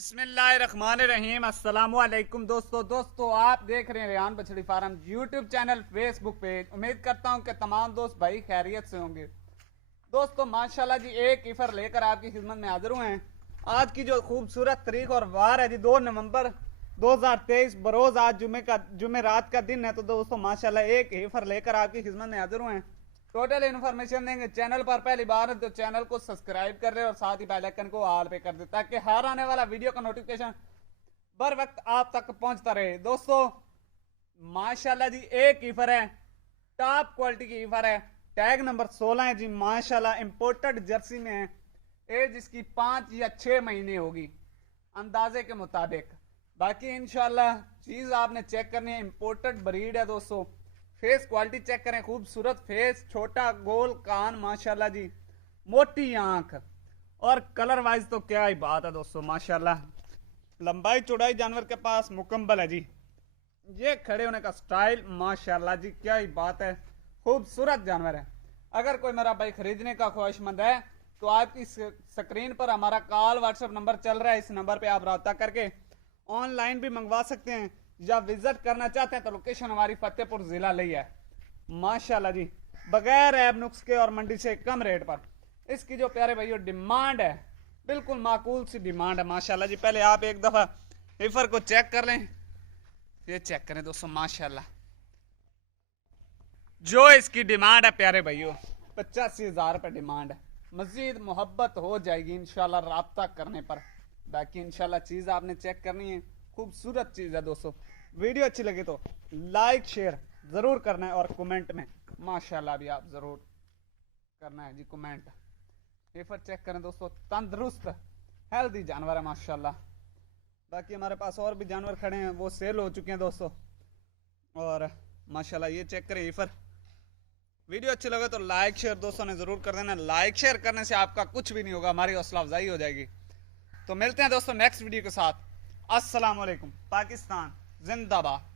बिस्मिल्लाहिर्रहमानिर्रहीम। अस्सलामुअलैकुम दोस्तों आप देख रहे हैं रेहान बछड़ी farm YouTube channel, Facebook page. उम्मीद करता हूं कि तमाम दोस्त भाई खैरियत से होंगे। दोस्तों माशाल्लाह जी एक ईफर लेकर आपकी खिदमत में हाजिर हुए हैं। आज की जो खूबसूरत तारीख और वार है जी 2 नवंबर 2023 बरोज आज जुमे रात का दिन है। तो दोस्तों माशाल्लाह एक ईफर लेकर आपकी खिदमत में हाजिर हुए हैं। टोटल इन्फॉर्मेशन देंगे। चैनल पर पहली बार है तो चैनल को सब्सक्राइब कर ले और साथ ही बेल आइकन को ऑल पे कर दे ताकि हर आने वाला वीडियो का नोटिफिकेशन बर वक्त आप तक पहुंचता रहे। दोस्तों माशाल्लाह जी एक ईफर है, टॉप क्वालिटी की ईफर है। टैग नंबर 16 है जी माशाल्लाह, इंपोर्टेड जर्सी में है। एज इसकी 5 या 6 महीने होगी अंदाजे के मुताबिक। बाकी इंशाल्लाह चीज आपने चेक करनी है, इंपोर्टेड ब्रीड है। दोस्तों फेस क्वालिटी चेक करें, खूबसूरत फेस, छोटा गोल कान माशाल्लाह जी, मोटी आंख और कलर वाइज तो क्या ही बात है दोस्तों माशाल्लाह। लंबाई चौड़ाई जानवर के पास मुकम्मल है जी। ये खड़े होने का स्टाइल माशाल्लाह जी क्या ही बात है, खूबसूरत जानवर है। अगर कोई मेरा भाई खरीदने का ख्वाहिशमंद है तो आपकी स्क्रीन पर हमारा कॉल व्हाट्सएप नंबर चल रहा है, इस नंबर पे आप रब्ता करके ऑनलाइन भी मंगवा सकते हैं या विजिट करना चाहते हैं तो लोकेशन हमारी फतेहपुर जिला ली है माशाल्लाह जी, बगैर ऐब नुक्स के और मंडी से कम रेट पर। इसकी जो प्यारे भाइयों डिमांड है बिल्कुल माकूल सी डिमांड है माशाल्लाह जी। पहले आप एक दफा ईफर को चेक कर लें, ये चेक करें दोस्तों माशाल्लाह। जो इसकी डिमांड है प्यारे भाइयों 85,000 रुपये डिमांड है। मजीद मोहब्बत हो जाएगी इंशाल्लाह राब्ता करने पर। बाकी इंशाल्लाह चीज आपने चेक करनी है, खूबसूरत चीज है दोस्तों। वीडियो अच्छी लगी तो लाइक शेयर जरूर करना है और कमेंट में माशाल्लाह भी आप जरूर करना है जी कमेंट। ईफर चेक करें दोस्तों, तंदुरुस्त हेल्दी जानवर है माशाल्लाह। बाकी हमारे पास और भी जानवर खड़े हैं, वो सेल हो चुके हैं दोस्तों। और माशाल्लाह ये चेक करें ईफर। वीडियो अच्छी लगे तो लाइक शेयर दोस्तों ने जरूर कर देना। लाइक शेयर करने से आपका कुछ भी नहीं होगा, हमारी हौसला अफजाई हो जाएगी। तो मिलते हैं दोस्तों नेक्स्ट वीडियो के साथ। अस्सलाम वालेकुम। पाकिस्तान जिंदाबाद।